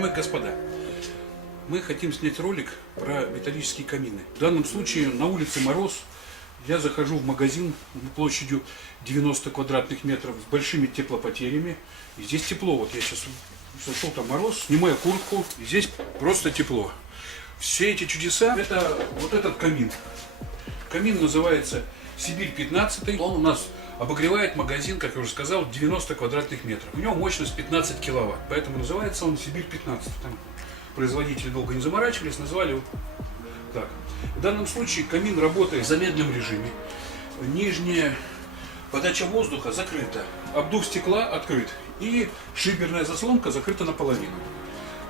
Уважаемые господа, мы хотим снять ролик про металлические камины. В данном случае на улице мороз, я захожу в магазин площадью 90 квадратных метров с большими теплопотерями. И здесь тепло. Вот я сейчас зашел, там мороз, снимаю куртку, и здесь просто тепло. Все эти чудеса, это вот этот камин. Камин называется Сибирь 15. Он у нас обогревает магазин, как я уже сказал, 90 квадратных метров. У него мощность 15 киловатт, поэтому называется он Сибирь 15. Там производители долго не заморачивались, назвали вот так. В данном случае камин работает в замедленном режиме. Нижняя подача воздуха закрыта, обдув стекла открыт и шиберная заслонка закрыта наполовину.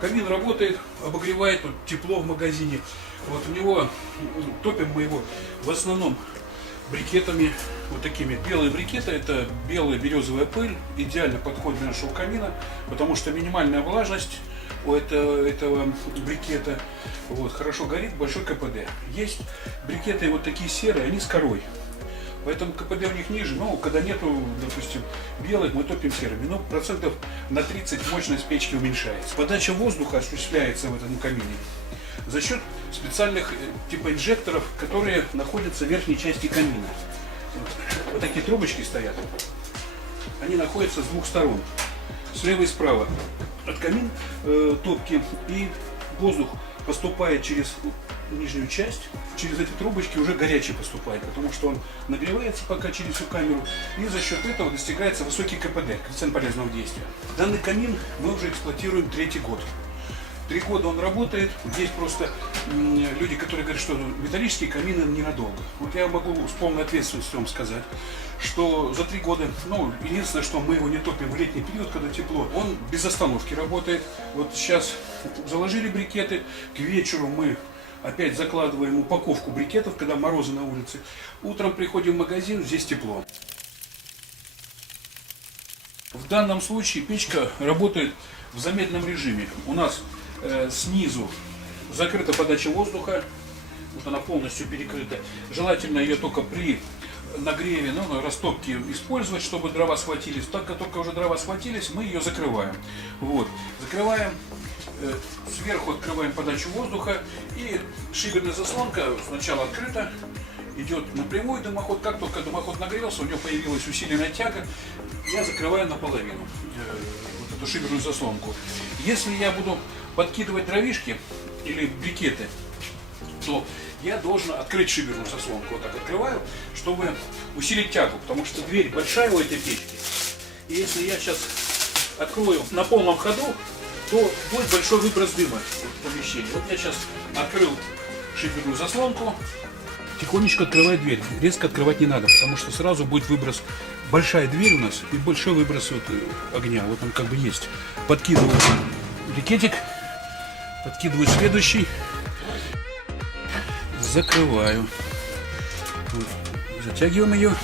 Камин работает, обогревает тепло в магазине. Вот у него топим мы его в основном брикетами, вот такими. Белые брикеты, это белая березовая пыль, идеально подходит для нашего камина, потому что минимальная влажность у этого брикета, вот, хорошо горит, большой КПД. Есть брикеты вот такие серые, они с корой, поэтому КПД у них ниже, но когда нету, допустим, белых, мы топим серыми, но процентов на 30 мощность печки уменьшается. Подача воздуха осуществляется в этом камине за счет специальных типа инжекторов, которые находятся в верхней части камина. Вот такие трубочки стоят. Они находятся с двух сторон, слева и справа от камин топки, и воздух поступает через нижнюю часть, через эти трубочки уже горячий поступает, потому что он нагревается пока через всю камеру, и за счет этого достигается высокий КПД, коэффициент полезного действия. Данный камин мы уже эксплуатируем 3-й год. 3 года он работает. Здесь просто люди, которые говорят, что металлические камины ненадолго. Вот я могу с полной ответственностью вам сказать, что за 3 года, ну, единственное, что мы его не топим в летний период, когда тепло, он без остановки работает. Вот сейчас заложили брикеты, к вечеру мы опять закладываем упаковку брикетов, когда морозы на улице. Утром приходим в магазин, здесь тепло. В данном случае печка работает в замедленном режиме. У нас снизу закрыта подача воздуха, вот она полностью перекрыта. Желательно ее только при нагреве, ну, растопке использовать, чтобы дрова схватились. Так как только уже дрова схватились, мы ее закрываем. Вот. Закрываем, сверху открываем подачу воздуха, и шиберная заслонка сначала открыта, идет напрямую дымоход. Как только дымоход нагрелся, у него появилась усиленная тяга, я закрываю наполовину вот эту шиберную заслонку. Если я буду подкидывать дровишки или брикеты, то я должен открыть шиберную заслонку. Вот так открываю, чтобы усилить тягу, потому что дверь большая у этой печки. И если я сейчас открою на полном ходу, то будет большой выброс дыма в помещении. Вот я сейчас открыл шиберную заслонку. Тихонечко открываю дверь. Резко открывать не надо, потому что сразу будет выброс. Большая дверь у нас и большой выброс вот огня. Вот он как бы есть. Подкидываю брикетик. Подкидываю следующий. Закрываю. Вот. Затягиваем ее.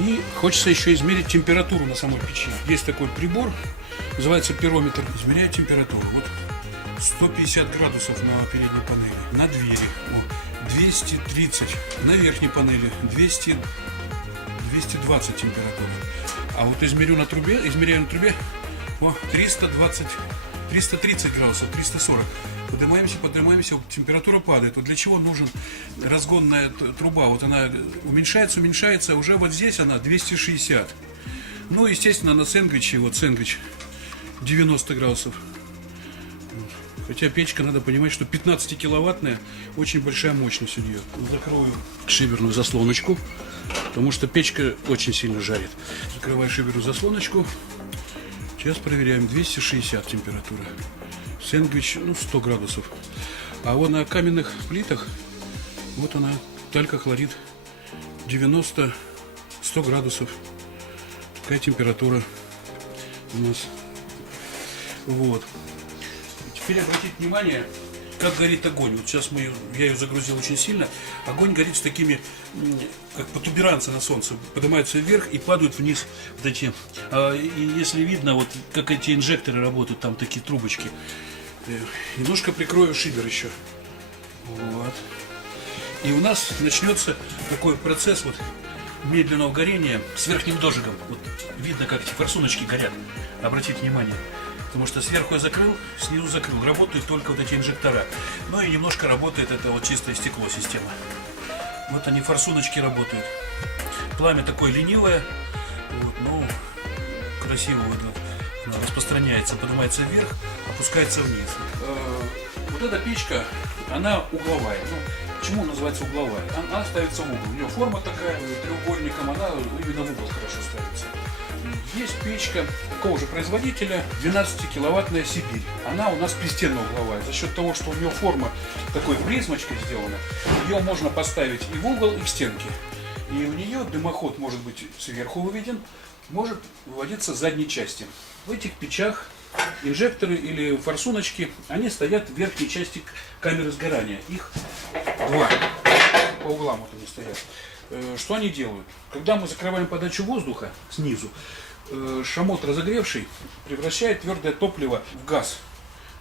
И хочется еще измерить температуру на самой печи. Есть такой прибор, называется пирометр. Измеряю температуру. Вот 150 градусов на передней панели. На двери. Вот. 230. На верхней панели 220 температура. А вот измеряю на трубе, о, 330 градусов, 340. Поднимаемся, температура падает. Вот для чего нужен разгонная труба? Вот она уменьшается, уже вот здесь она 260. Ну, естественно, на сэндвиче, вот сэндвич 90 градусов. Хотя печка, надо понимать, что 15-киловаттная, очень большая мощность у нее. Закрою шиберную заслоночку, потому что печка очень сильно жарит. Закрываю шиберную заслоночку. Сейчас проверяем. 260 температура. Сэндвич, ну, 100 градусов. А вот на каменных плитах, вот она, талькохлорид, 90-100 градусов. Такая температура у нас. Вот. Теперь обратите внимание, как горит огонь. Вот сейчас я ее загрузил очень сильно. Огонь горит с такими, как протуберанцы на солнце. Поднимаются вверх и падают вниз. Вот эти. И если видно, вот как эти инжекторы работают, там такие трубочки. Немножко прикрою шибер еще. Вот. И у нас начнется такой процесс вот медленного горения с верхним дожигом. Вот видно, как эти форсуночки горят. Обратите внимание. Потому что сверху я закрыл, снизу закрыл. Работают только вот эти инжектора. Ну и немножко работает это вот чистое стекло система. Вот они, форсуночки работают. Пламя такое ленивое. Вот, ну, красиво вот, распространяется, поднимается вверх, опускается вниз. Вот эта печка, она угловая. Ну, почему называется угловая? Она ставится в угол. У нее форма такая, треугольником, она именно в угол хорошо ставится. Есть печка такого же производителя, 12-киловаттная Сибирь. Она у нас пристенно-угловая. За счет того, что у нее форма такой призмочкой сделана, ее можно поставить и в угол, и в стенки. И у нее дымоход может быть сверху выведен, может выводиться с задней части. В этих печах инжекторы или форсуночки, они стоят в верхней части камеры сгорания. Их два. По углам вот они стоят. Что они делают? Когда мы закрываем подачу воздуха снизу, шамот разогревший превращает твердое топливо в газ,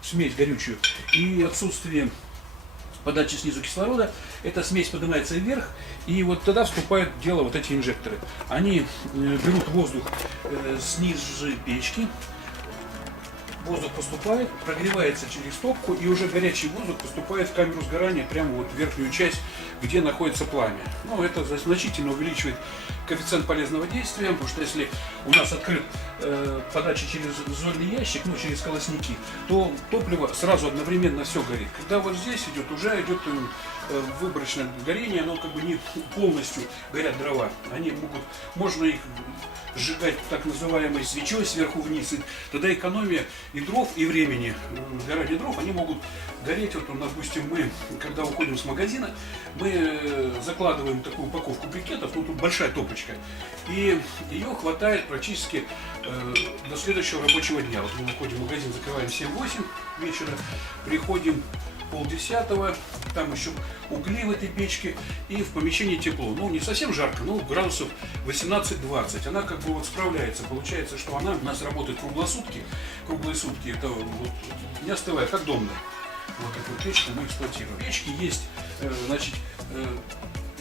в смесь горючую. И отсутствие подачи снизу кислорода, эта смесь поднимается вверх, и вот тогда вступает в дело вот эти инжекторы. Они берут воздух снизу печки, воздух поступает, прогревается через топку, и уже горячий воздух поступает в камеру сгорания прямо вот в верхнюю часть, где находится пламя. Ну, это значительно увеличивает коэффициент полезного действия, потому что если у нас открыт подача через зольный ящик, ну, через колосники, то топливо сразу одновременно все горит. Когда вот здесь идет, уже идет выборочное горение, оно как бы не полностью горят дрова. Они могут, можно их сжигать так называемой свечой сверху вниз, и тогда экономия и дров, и времени сгорания дров, они могут гореть. Вот, допустим, мы, когда уходим с магазина, мы закладываем такую упаковку брикетов, ну тут большая топочка, и ее хватает практически до следующего рабочего дня. Вот мы уходим в магазин, закрываем 7-8 вечера, приходим 9:30, там еще угли в этой печке, и в помещении тепло. Ну, не совсем жарко, но градусов 18-20. Она как бы вот справляется. Получается, что она у нас работает круглые сутки, это вот не остывает, как домная. Вот такую печку мы эксплуатируем. В печке есть, значит,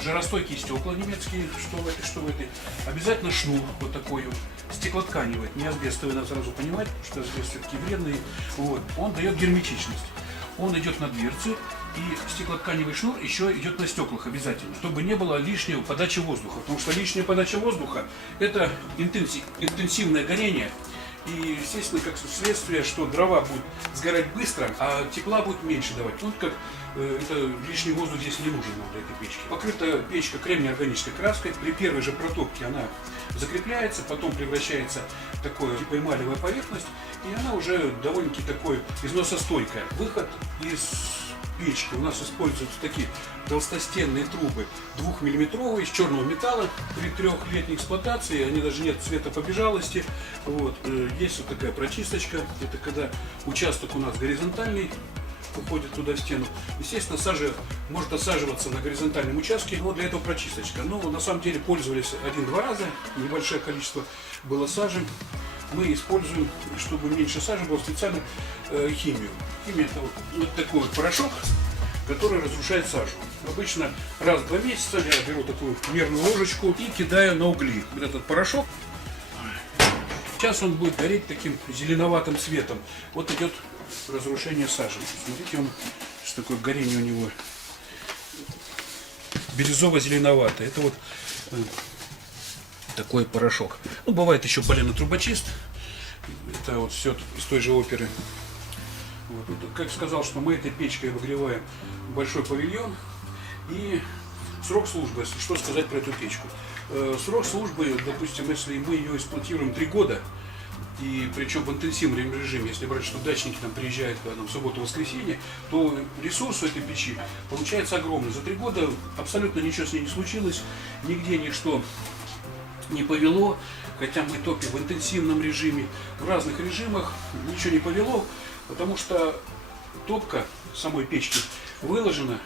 жаростойкие стекла немецкие, что в этой. Обязательно шнур вот такой вот, стеклотканевый, не асбестовый, надо сразу понимать, потому что асбест все-таки вредный. Вот. Он дает герметичность. Он идет на дверце, и стеклотканевый шнур еще идет на стеклах обязательно, чтобы не было лишней подачи воздуха. Потому что лишняя подача воздуха – это интенсивное горение. И, естественно, как следствие, что дрова будут сгорать быстро, а тепла будет меньше давать. Вот как это лишний воздух здесь не нужен для этой печки. Покрыта печка кремнеорганической краской. При первой же протопке она закрепляется, потом превращается в такую типа эмалевая поверхность, и она уже довольно-таки такой износостойкая. Выход из печки у нас используются такие толстостенные трубы 2-миллиметровые из черного металла. При 3-летней эксплуатации они даже нет цвета побежалости. Вот. Есть вот такая прочисточка. Это когда участок у нас горизонтальный, уходит туда в стену. Естественно, сажа может осаживаться на горизонтальном участке. Вот для этого прочисточка. Но на самом деле пользовались 1-2 раза. Небольшое количество было сажи. Мы используем, чтобы меньше сажи было, специально химию. Химия — это вот такой вот порошок, который разрушает сажу. Обычно раз в 2 месяца я беру такую мерную ложечку и кидаю на угли вот этот порошок. Сейчас он будет гореть таким зеленоватым цветом. Вот идет разрушение сажи. Смотрите, он, что такое горение у него бирюзово-зеленоватое. Это вот такой порошок. Ну, бывает еще полено-трубочист. Это вот все из той же оперы. Вот. Как сказал, что мы этой печкой обогреваем большой павильон. И срок службы, если что сказать про эту печку. Срок службы, допустим, если мы ее эксплуатируем 3 года, и причем в интенсивном режиме, если брать, что дачники там приезжают в субботу-воскресенье, то ресурс у этой печи получается огромный. За 3 года абсолютно ничего с ней не случилось, нигде ничто не повело, хотя мы топим в интенсивном режиме, в разных режимах ничего не повело, потому что топка самой печки выложена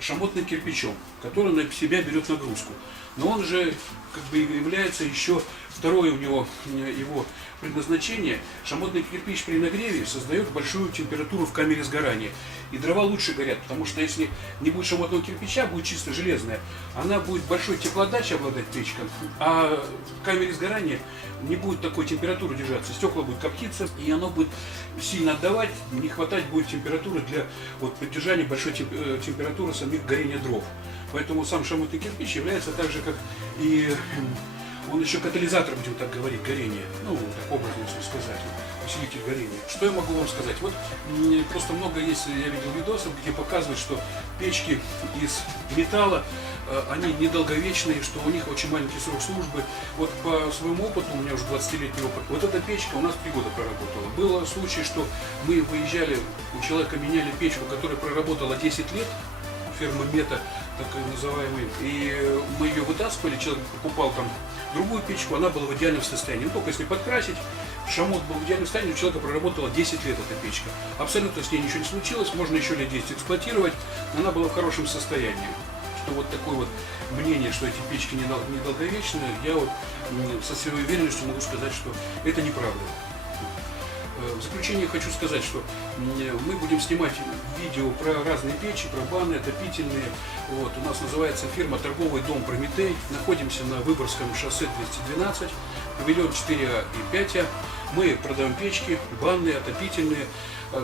шамотным кирпичом, который на себя берет нагрузку. Но он же как бы является еще второе у него его предназначение. Шамотный кирпич при нагреве создает большую температуру в камере сгорания. И дрова лучше горят, потому что если не будет шамотного кирпича, будет чисто железная, она будет большой теплоотдачей обладать печка, а в камере сгорания не будет такой температуры держаться. Стекла будут коптиться, и оно будет сильно отдавать, не хватать будет температуры для вот, поддержания большой температуры самих горения дров. Поэтому сам шамотный кирпич является так же, как и он еще катализатор, будем так говорить, горения. Ну, так образно, если сказать, усилитель горения. Что я могу вам сказать? Вот просто много есть, я видел видосов, где показывают, что печки из металла, они недолговечные, что у них очень маленький срок службы. Вот по своему опыту, у меня уже 20-летний опыт, вот эта печка у нас 3 года проработала. Был случай, что мы выезжали, у человека меняли печку, которая проработала 10 лет, фирма Мета, так называемый, и мы ее вытаскивали, человек покупал там другую печку, она была в идеальном состоянии. Ну, только если подкрасить, шамот был в идеальном состоянии, у человека проработала 10 лет эта печка. Абсолютно с ней ничего не случилось, можно еще лет 10 эксплуатировать, она была в хорошем состоянии. Что вот такое вот мнение, что эти печки недолговечные, я вот со своей уверенностью могу сказать, что это неправда. В заключение хочу сказать, что мы будем снимать видео про разные печи, про баны отопительные. Вот, у нас называется фирма «Торговый дом Прометей». Находимся на Выборгском шоссе 212, павильон 4А и 5А. Мы продаем печки, баны отопительные,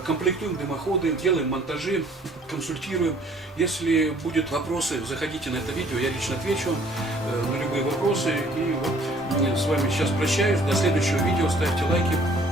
комплектуем дымоходы, делаем монтажи, консультируем. Если будут вопросы, заходите на это видео, я лично отвечу на любые вопросы. И вот с вами сейчас прощаюсь. До следующего видео. Ставьте лайки.